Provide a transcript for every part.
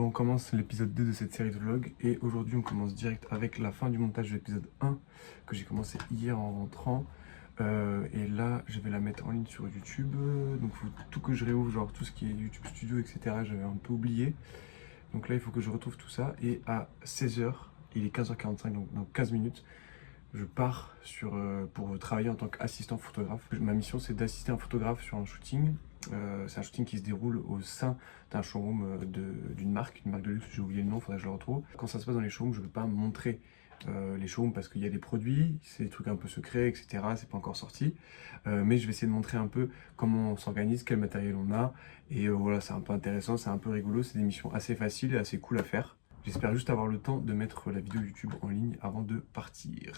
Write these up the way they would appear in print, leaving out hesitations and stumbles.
Bon, on commence l'épisode 2 de cette série de vlogs et aujourd'hui on commence direct avec la fin du montage de l'épisode 1 que j'ai commencé hier en rentrant. Et là je vais la mettre en ligne sur YouTube, donc il faut tout que je réouvre, genre tout ce qui est YouTube Studio, etc. J'avais un peu oublié. Donc là il faut que je retrouve tout ça et à 16h, il est 15h45, donc dans 15 minutes, je pars pour travailler en tant qu'assistant photographe. Ma mission c'est d'assister un photographe sur un shooting. C'est un shooting qui se déroule au sein d'un showroom d'une marque de luxe, j'ai oublié le nom, il faudrait que je le retrouve. Quand ça se passe dans les showrooms, je ne peux pas montrer les showrooms parce qu'il y a des produits, c'est des trucs un peu secrets, etc. C'est pas encore sorti. Mais je vais essayer de montrer un peu comment on s'organise, quel matériel on a. Et voilà, c'est un peu intéressant, c'est un peu rigolo, c'est des missions assez faciles et assez cool à faire. J'espère juste avoir le temps de mettre la vidéo YouTube en ligne avant de partir.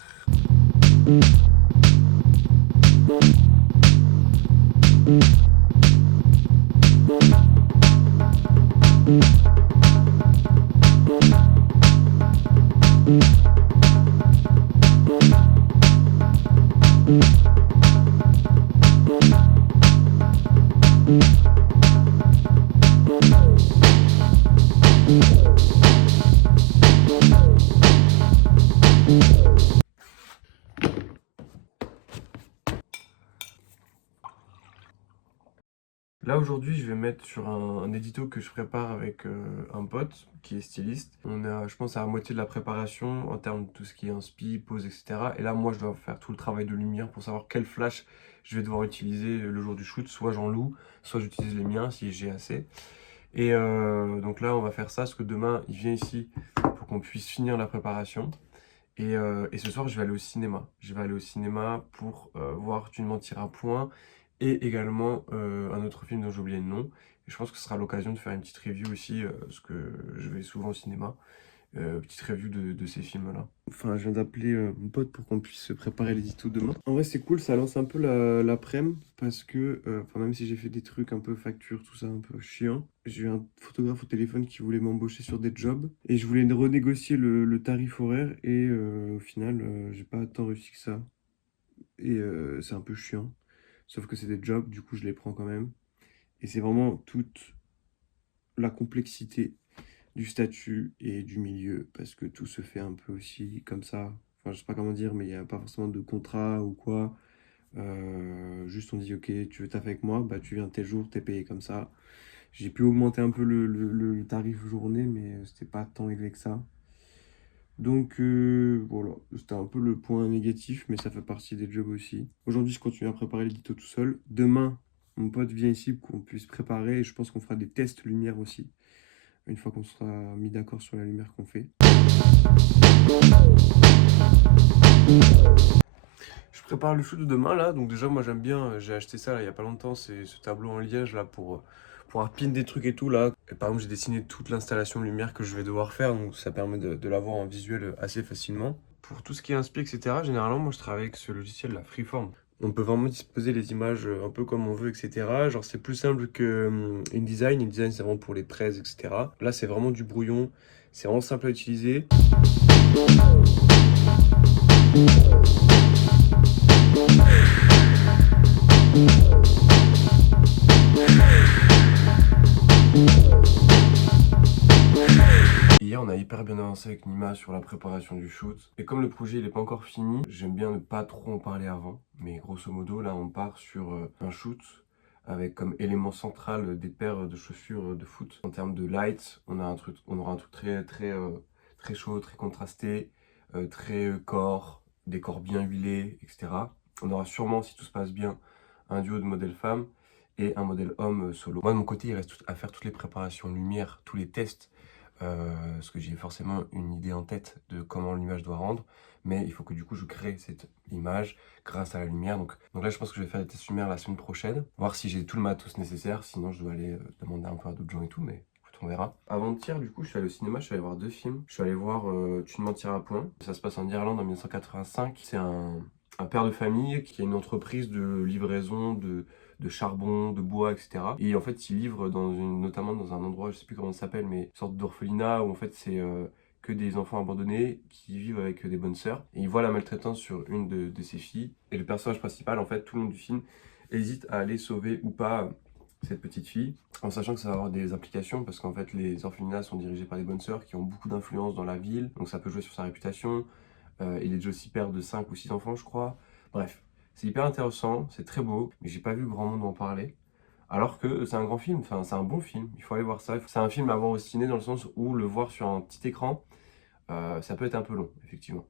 Là aujourd'hui je vais mettre sur un édito que je prépare avec un pote qui est styliste. On est je pense à la moitié de la préparation en termes de tout ce qui est inspi, pose, etc. Et là moi je dois faire tout le travail de lumière pour savoir quel flash je vais devoir utiliser le jour du shoot. Soit j'en loue, soit j'utilise les miens si j'ai assez. Et donc là on va faire ça parce que demain il vient ici pour qu'on puisse finir la préparation. Et ce soir, je vais aller au cinéma. Je vais aller au cinéma pour voir Tu ne mentiras point et également un autre film dont j'ai oublié le nom. Et je pense que ce sera l'occasion de faire une petite review aussi, parce que je vais souvent au cinéma. Petite review de ces films-là. Enfin, je viens d'appeler mon pote pour qu'on puisse se préparer l'édito demain. En vrai, c'est cool, ça lance un peu l'après-midi parce que, enfin, même si j'ai fait des trucs un peu facture, tout ça un peu chiant, j'ai eu un photographe au téléphone qui voulait m'embaucher sur des jobs et je voulais renégocier le tarif horaire et au final, j'ai pas tant réussi que ça. Et c'est un peu chiant. Sauf que c'est des jobs, du coup, je les prends quand même. Et c'est vraiment toute la complexité du statut et du milieu, parce que tout se fait un peu aussi comme ça. Enfin, je sais pas comment dire, mais il n'y a pas forcément de contrat ou quoi. Juste on dit, ok, tu veux taffer avec moi, bah tu viens tel jour, t'es payé comme ça. J'ai pu augmenter un peu le tarif journée, mais c'était pas tant élevé que ça. Donc voilà, c'était un peu le point négatif, mais ça fait partie des jobs aussi. Aujourd'hui, je continue à préparer l'édito tout seul. Demain, mon pote vient ici pour qu'on puisse préparer et je pense qu'on fera des tests lumière aussi, une fois qu'on sera mis d'accord sur la lumière qu'on fait. Je prépare le shoot de demain là, donc déjà moi j'aime bien, j'ai acheté ça là, il y a pas longtemps, c'est ce tableau en liège là pour un pin des trucs et tout là. Et par exemple j'ai dessiné toute l'installation de lumière que je vais devoir faire, donc ça permet de l'avoir en visuel assez facilement. Pour tout ce qui est inspi, etc., généralement moi je travaille avec ce logiciel là, Freeform. On peut vraiment disposer les images un peu comme on veut, etc. Genre c'est plus simple que InDesign. InDesign c'est vraiment pour les prêts, etc. Là c'est vraiment du brouillon, c'est vraiment simple à utiliser. Hier, on a hyper bien avancé avec Nima sur la préparation du shoot. Et comme le projet n'est pas encore fini, j'aime bien ne pas trop en parler avant. Mais grosso modo, là, on part sur un shoot avec comme élément central des paires de chaussures de foot. En termes de light, on aura un truc très chaud, très contrasté, très corps, des corps bien huilés, etc. On aura sûrement, si tout se passe bien, un duo de modèles femmes et un modèle homme solo. Moi, de mon côté, il reste à faire toutes les préparations lumière, tous les tests. Parce que j'ai forcément une idée en tête de comment l'image doit rendre, mais il faut que du coup je crée cette image grâce à la lumière. Donc là je pense que je vais faire des tests lumière la semaine prochaine, voir si j'ai tout le matos nécessaire, sinon je dois aller demander un peu à d'autres gens et tout, mais écoute, on verra. Avant-hier du coup je suis allé au cinéma, je suis allé voir deux films. Je suis allé voir Tu ne mentiras point, ça se passe en Irlande en 1985, c'est un père de famille qui a une entreprise de livraison de charbon, de bois, etc. Et en fait, il livre notamment dans un endroit, je sais plus comment ça s'appelle, mais une sorte d'orphelinat où en fait c'est que des enfants abandonnés qui vivent avec des bonnes sœurs. Et il voit la maltraitance sur une de ses filles. Et le personnage principal, en fait, tout le long du film, hésite à aller sauver ou pas cette petite fille, en sachant que ça va avoir des implications parce qu'en fait les orphelinats sont dirigés par des bonnes sœurs qui ont beaucoup d'influence dans la ville, donc ça peut jouer sur sa réputation. Il est déjà aussi père de 5 ou 6 enfants je crois. Bref, c'est hyper intéressant, c'est très beau, mais j'ai pas vu grand monde en parler. Alors que c'est un grand film, enfin c'est un bon film, il faut aller voir ça. C'est un film à voir au ciné dans le sens où le voir sur un petit écran, ça peut être un peu long, effectivement.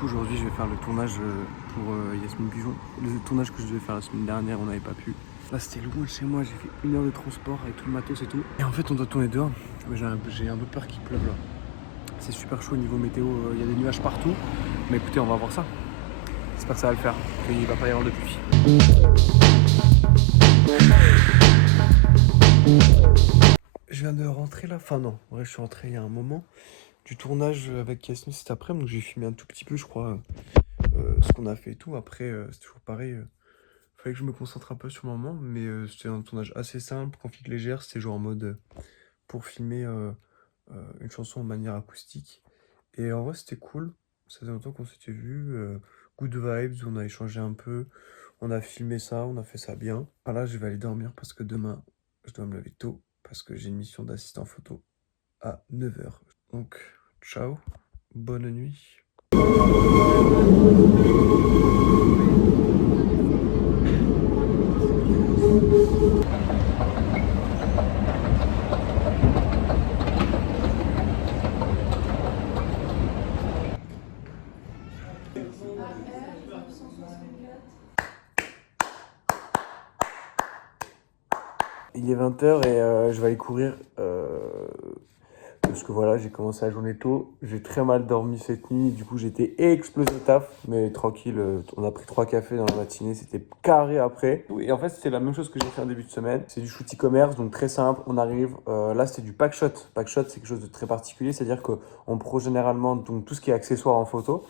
Aujourd'hui, je vais faire le tournage pour Yasmine Pigeon. Le tournage que je devais faire la semaine dernière, on n'avait pas pu. Là, c'était loin de chez moi, j'ai fait 1 heure de transport avec tout le matos et tout. Et en fait, on doit tourner dehors. Mais j'ai un peu peur qu'il pleuve là. C'est super chaud au niveau météo, il y a des nuages partout. Mais écoutez, on va voir ça. J'espère que ça va le faire, qu'il va pas y avoir de pluie. Je viens de rentrer là, enfin non, en vrai je suis rentré il y a un moment. Du tournage avec Yasmine cet après-midi, donc j'ai filmé un tout petit peu je crois ce qu'on a fait et tout. Après c'est toujours pareil, fallait que je me concentre un peu sur le moment, mais c'était un tournage assez simple, config légère, c'était genre en mode pour filmer une chanson de manière acoustique. Et en vrai c'était cool, ça faisait longtemps qu'on s'était vu, good vibes, on a échangé un peu, on a filmé ça, on a fait ça bien. Ah là je vais aller dormir parce que demain je dois me lever tôt, parce que j'ai une mission d'assistant photo à 9 h. Donc ciao, bonne nuit. Il est 20 h et je vais aller courir parce que voilà, j'ai commencé la journée tôt, j'ai très mal dormi cette nuit, du coup j'étais explosé taf, mais tranquille, on a pris 3 cafés dans la matinée, c'était carré après. Et en fait c'était la même chose que j'ai fait en début de semaine, c'est du shoot e-commerce, donc très simple, on arrive, là c'était du pack shot. Pack shot c'est quelque chose de très particulier, c'est-à-dire qu'on prend généralement donc, tout ce qui est accessoire en photo,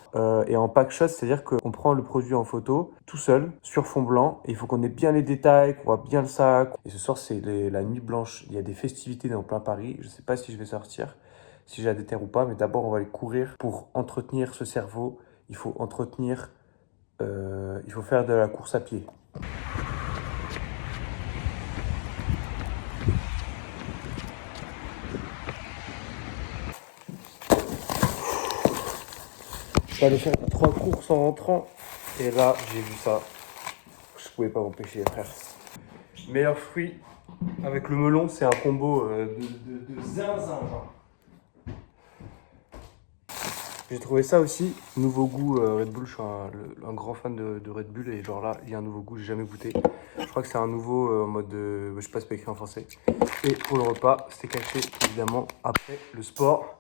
et en pack shot c'est-à-dire qu'on prend le produit en photo tout seul, sur fond blanc, et il faut qu'on ait bien les détails, qu'on voit bien le sac. Et ce soir c'est la nuit blanche, il y a des festivités dans plein Paris, je sais pas si je vais sortir, si j'ai la déterre ou pas, mais d'abord on va aller courir pour entretenir ce cerveau. Il faut entretenir, il faut faire de la course à pied. Je suis allé faire 3 courses en rentrant et là j'ai vu ça. Je pouvais pas m'empêcher, frère. Meilleur fruit avec le melon, c'est un combo de zinzin, genre. J'ai trouvé ça aussi, nouveau goût Red Bull, je suis un grand fan de Red Bull et genre là, il y a un nouveau goût, j'ai jamais goûté. Je crois que c'est un nouveau en mode, je sais pas si c'est pas écrit en français. Et pour le repas, c'était caché évidemment après le sport.